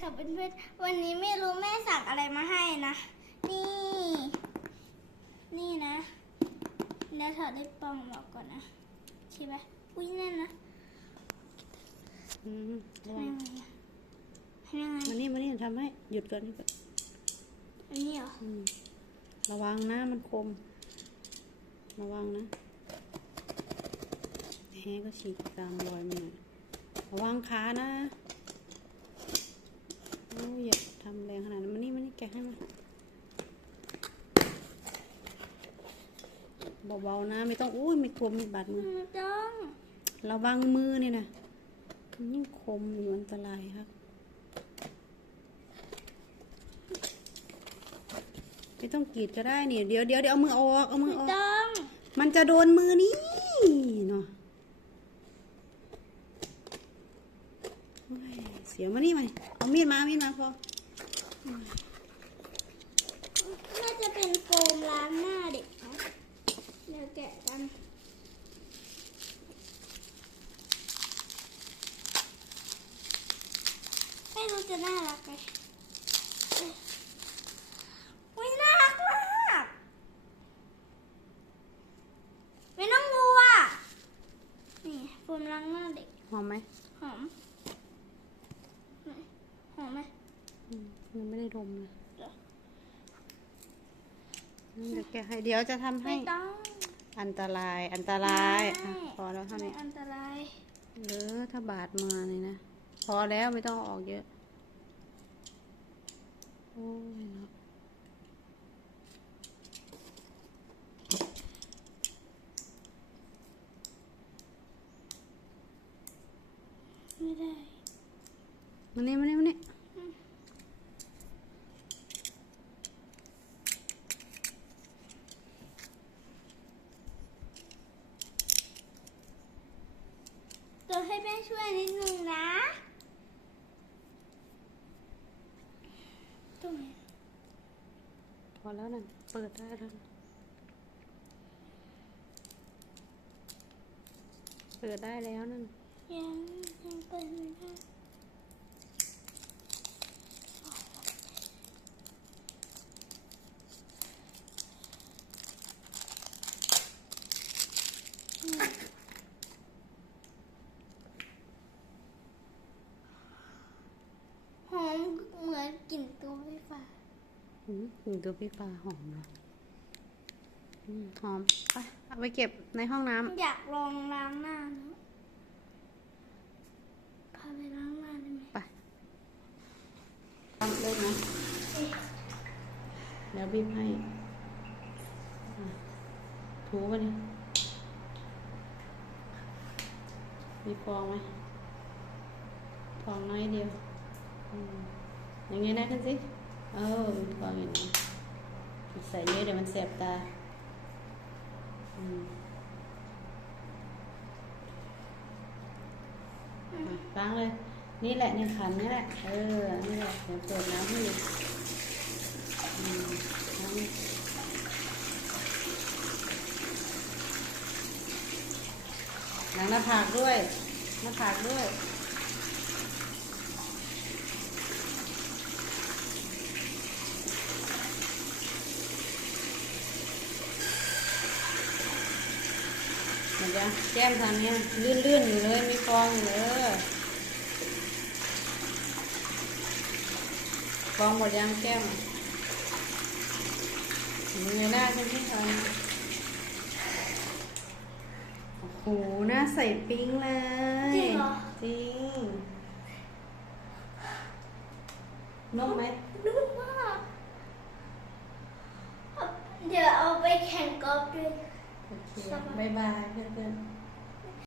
ค่ะเพื่อนๆ วันนี้ไม่รู้แม่สั่งอะไรมาให้นะ นี่ นี่นะเดี๋ยวถอดได้ปองออกก่อนนะใช่ไหมอุ้ยแน่นนะอืมระทำวังยังไงอะทำยังไงมานี่มานี่ทำให้ หยุดก่อนหยุดก่อนอันนี้เหรออืมระวังนะมันคม ระวังนะแฮก็ฉีกตามรอยมันหน่อยระวังขานะโอย่าทำแรงขนาดนั้นมานี่มานี่แกให้มาเบาๆนะ ไม่ต้องอุ้ยไม่คมมีบาดมือต้องระวังมือเนี่ยนะมันยิ่งคมอยู่อันตรายครับไม่ต้องกรีดก็ได้เนี่ยเดี๋ยวเดี๋ยวเดี๋ยวเอามือออกเอามือออกต้องมันจะโดนมือนี่เนาะ เสียมานี่มาเอามีดมาเอามีดมาพอน่าจะเป็นโฟมล้างหน้าเด็กนะเดี๋ยวแกะกันไม่รู้จะน่ารักไหมอุ้ยน่ารักมากไม่ต้องกลัวนี่โฟมล้างหน้าเด็ก หอมไหมหอมไหนหอมไหม อืม ยังไม่ได้ดมเลยเดี๋ยวอืมเดี๋ยวแกะให้เดี๋ยวจะทำให้ไม่ต้องอันตรายอันตรายอะไม่พอแล้วเท่าไม่นี้อันตรายเออถ้าบาดมือนี่นะ พอแล้วไม่ต้องเอาออกเยอะ โอ้ยเนาะไม่ได้ มานี่มานี่มานี่ ตัวให้แม่ ช่วยนิดนึงนะตรงนี้พอแล้วนั่นเปิดได้แล้วนะเปิดได้แล้วนั่นยังยังเปิดไม่ได้หอมเหมือน กลิ่นตัวไฟฟ้าอืมกลิ่นตัวพี่ปลาหอมเหรออืมหอมไปเอาไปเก็บในห้องน้ำอยากลองล้างหน้านะพาไปล้างหน้าได้ไหมไปทำเล่นนะเดี๋ยวบีบให้อะถูไปดิมีฟองไหมฟองน้อยเดียว อืม อย่างงี้นะขึ้นสิเออมีฟองอย่างนี้ใส่เยอะเดี๋ยวมันแสบตาอืมล้างเลย นี่แหละในขันนี่แหละ เออ นี่แหละ เดี๋ยวเปิดน้ำให้ดูน้ำล้างหน้าผากด้วย หน้าผากด้วย เห็นยังแก้มทางเนี้ยลื่นๆอยู่เลยมีฟองอยู่เลยฟองหมดยังแก้มเงยหน้าฉันที่ทำโอ้โหหน้าใสปิ๊งเลยจริงเหรอจริงนุ่มไหมนุ่มมาก เดี๋